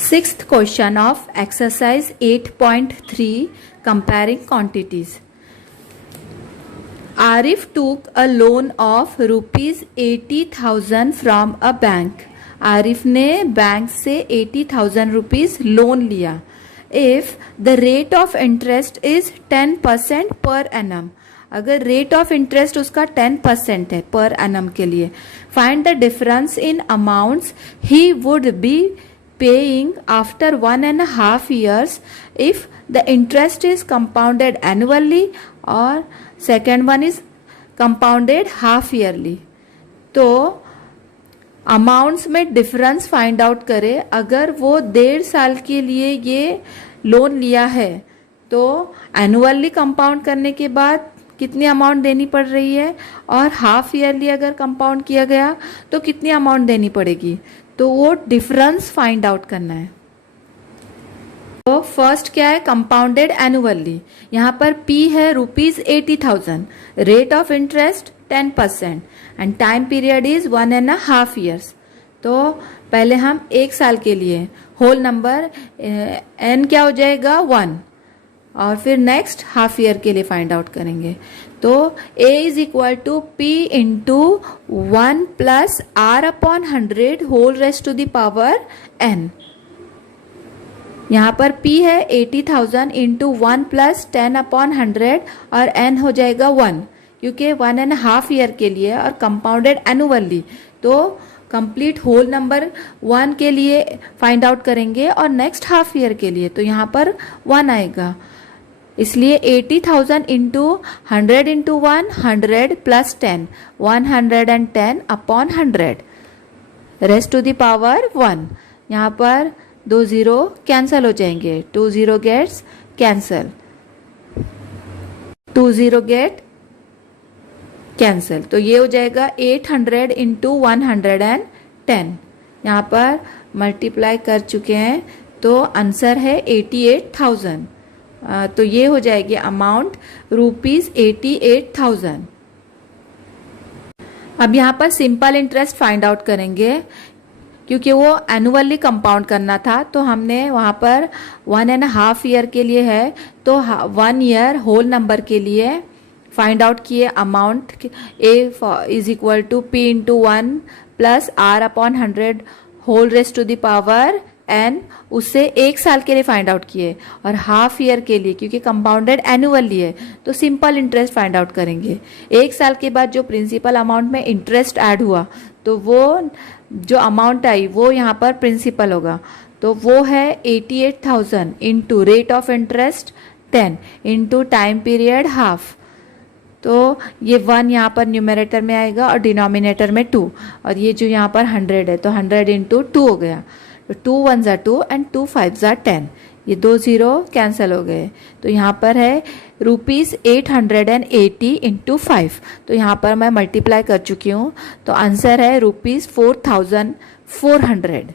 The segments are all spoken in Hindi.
Sixth question of exercise 8.3 comparing quantities. Arif took a loan of rupees 80,000 from a bank. Arif ने बैंक से 80,000 रुपीज लोन लिया. If the rate of interest is 10% per annum, अगर रेट ऑफ इंटरेस्ट उसका 10% है पर एनम के लिए, find the difference in amounts he would be paying after 1.5 years if the interest is compounded annually और second one is compounded half yearly. तो अमाउंट्स में डिफरेंस फाइंड आउट करें. अगर वो 1.5 साल के लिए ये लोन लिया है तो एनुअली कंपाउंड करने के बाद कितनी अमाउंट देनी पड़ रही है, और हाफ ईयरली अगर कंपाउंड किया गया तो कितनी अमाउंट देनी पड़ेगी, तो वो डिफरेंस फाइंड आउट करना है. तो फर्स्ट क्या है, कंपाउंडेड एनुअली. यहाँ पर P है rupees 80,000, rate of interest 10% and time period is 1.5 years. तो पहले हम 1 साल के लिए होल नंबर n क्या हो जाएगा 1, और फिर नेक्स्ट हाफ ईयर के लिए फाइंड आउट करेंगे. तो A is equal to P into 1 plus R upon 100 whole raised to the power n. यहाँ पर P है 80,000 इंटू 1 प्लस 10 अपॉन 100 और n हो जाएगा 1, क्योंकि 1.5 ईयर के लिए और कंपाउंडेड एनुअली. तो कंप्लीट होल नंबर 1 के लिए फाइंड आउट करेंगे और नेक्स्ट हाफ ईयर के लिए, तो यहाँ पर 1 आएगा. इसलिए 80,000 into 100 into 100 plus 10, 110 upon 100 raised to the power 1. यहाँ पर 2 0 कैंसल हो जाएंगे, 2 0 गेट्स कैंसल, 2 0 गेट कैंसल. तो ये हो जाएगा 800 इंटू 110. यहाँ पर मल्टीप्लाई कर चुके हैं तो आंसर है 88,000. तो ये हो जाएगी अमाउंट रुपीज 88,000. अब यहाँ पर सिंपल इंटरेस्ट फाइंड आउट करेंगे, क्योंकि वो एनुअली कंपाउंड करना था. तो हमने वहाँ पर 1.5 ईयर के लिए है, तो 1 ईयर होल नंबर के लिए फाइंड आउट किए amount. A is equal to P into 1 plus R upon 100 whole raised to the power n. उससे 1 साल के लिए फाइंड आउट किए, और हाफ ईयर के लिए क्योंकि कंपाउंडेड एनुअली है तो सिंपल इंटरेस्ट फाइंड आउट करेंगे. 1 साल के बाद जो प्रिंसिपल अमाउंट में इंटरेस्ट ऐड हुआ तो वो जो अमाउंट आई वो यहाँ पर प्रिंसिपल होगा. तो वो है 88,000 into rate of interest 10 into time period half. तो ये 1 यहाँ पर न्यूमरेटर में आएगा और डिनोमिनेटर में 2, और ये जो यहाँ पर 100 है तो 100 इंटू 2 हो गया. तो 2 1 ज़ा 2 एंड 2 5 ज़ा 10. ये 2 0 कैंसिल हो गए. तो यहाँ पर है रुपीज 880 इंटू 5. तो यहाँ पर मैं मल्टीप्लाई कर चुकी हूँ, तो आंसर है रुपीज 4,400.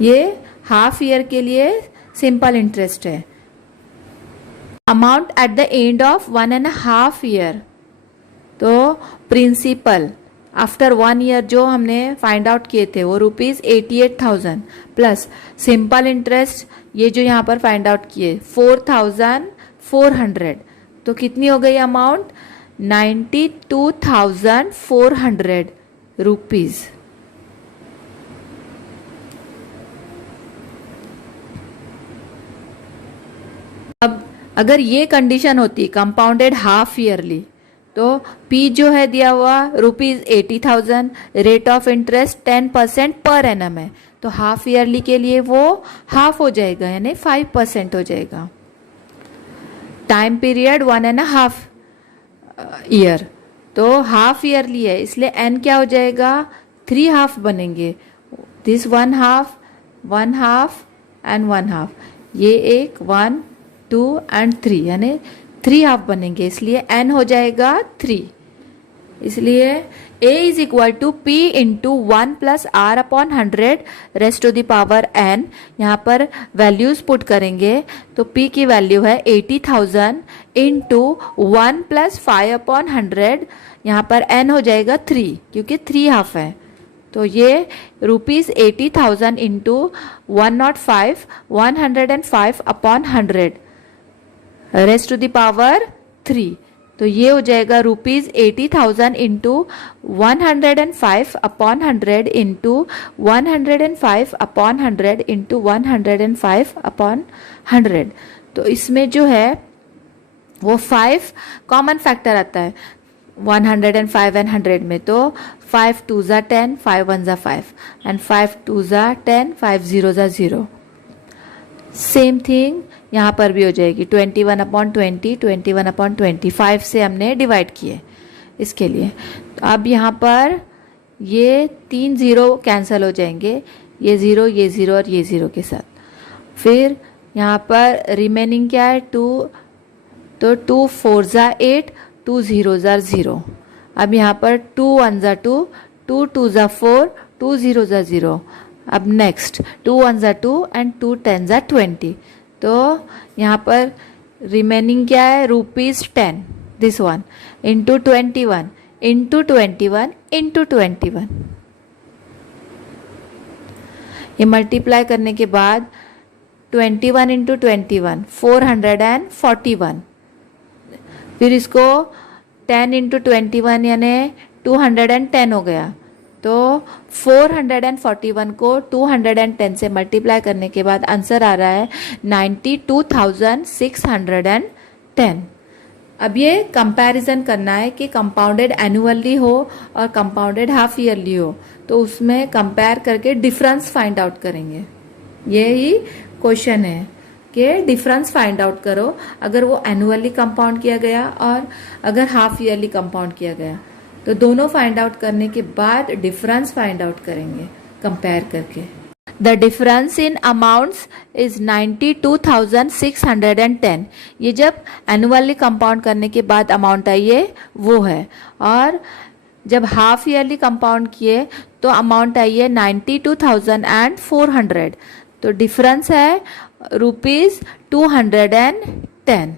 ये हाफ ईयर के लिए सिंपल इंटरेस्ट है. Amount at the end of 1.5 year, तो प्रिंसिपल आफ्टर 1 ईयर जो हमने फाइंड आउट किए थे वो रुपीज 88,000 प्लस सिंपल इंटरेस्ट ये जो यहाँ पर फाइंड आउट किए 4,400. तो कितनी हो गई अमाउंट 92,400 रुपीज. अब अगर ये कंडीशन होती कंपाउंडेड हाफ ईयरली, तो P जो है दिया हुआ rupees 80,000, rate of interest 10% per annum है, तो हाफ ईयरली के लिए वो हाफ हो जाएगा, यानी 5% हो जाएगा. टाइम पीरियड 1.5 ईयर, तो हाफ ईयरली है इसलिए n क्या हो जाएगा 3 हाफ बनेंगे. This 1 half, 1 half and 1 half, ये एक 1 2 एंड 3 यानी 3 हाफ बनेंगे, इसलिए n हो जाएगा 3. इसलिए A is equal to P into 1 plus R upon 100 raised to the power n. यहाँ पर वैल्यूज पुट करेंगे तो P की वैल्यू है 80,000 इंटू 1 प्लस 5 अपॉन 100. यहाँ पर n हो जाएगा 3 क्योंकि 3 हाफ है, तो ये ₹80,000 into 105, 105 upon 100 raised to the power 3। तो ये हो जाएगा ₹80,000 into 105 upon 100 into 105 upon 100 into 105 upon 100। तो इसमें जो है वो 5 कॉमन फैक्टर आता है 105 एंड 100 में। तो 5 2 ज़ा 10, 5 1 ज़ा 5 एंड 5 2 ज़ा 10, 5 0 ज़ा 0। सेम थिंग यहाँ पर भी हो जाएगी 21 अपॉन 20, 21 अपॉन 25 से हमने डिवाइड किए इसके लिए। तो अब यहाँ पर ये 3 0 कैंसिल हो जाएंगे, ये 0, ये 0 और ये 0 के साथ। फिर यहाँ पर रिमेनिंग क्या है 2, तो 2 4 ज़ा 8, 2 0 ज़ा 0। अब यहाँ पर 2 1 ज़ा 2, 2 2 ज़ा 4, 2 0 ज़ा 0। अब नेक्स्ट 2 1 ज़ा 2 एंड 2 10 ज़ा 20। तो यहाँ पर रिमेनिंग क्या है ₹10, this one into 21 into 21 into 21। ये मल्टीप्लाई करने के बाद 21 इंटू 21 441। फिर इसको 10 इंटू 21 यानी 210 हो गया। तो 441 को 210 से मल्टीप्लाई करने के बाद आंसर आ रहा है 92,610। अब ये कंपैरिजन करना है कि कंपाउंडेड एनुअली हो और कंपाउंडेड हाफ ईयरली हो, तो उसमें कंपेयर करके डिफरेंस फाइंड आउट करेंगे। यही क्वेश्चन है कि डिफरेंस फाइंड आउट करो अगर वो एनुअली कंपाउंड किया गया और अगर हाफ ईयरली कंपाउंड किया गया। तो दोनों फाइंड आउट करने के बाद डिफरेंस फाइंड आउट करेंगे कंपेयर करके। The difference in amounts is 92,610। ये जब एनुअली कंपाउंड करने के बाद अमाउंट आई है वो है, और जब हाफ ईयरली कंपाउंड किए तो अमाउंट आई है 92,400। तो डिफरेंस है ₹210।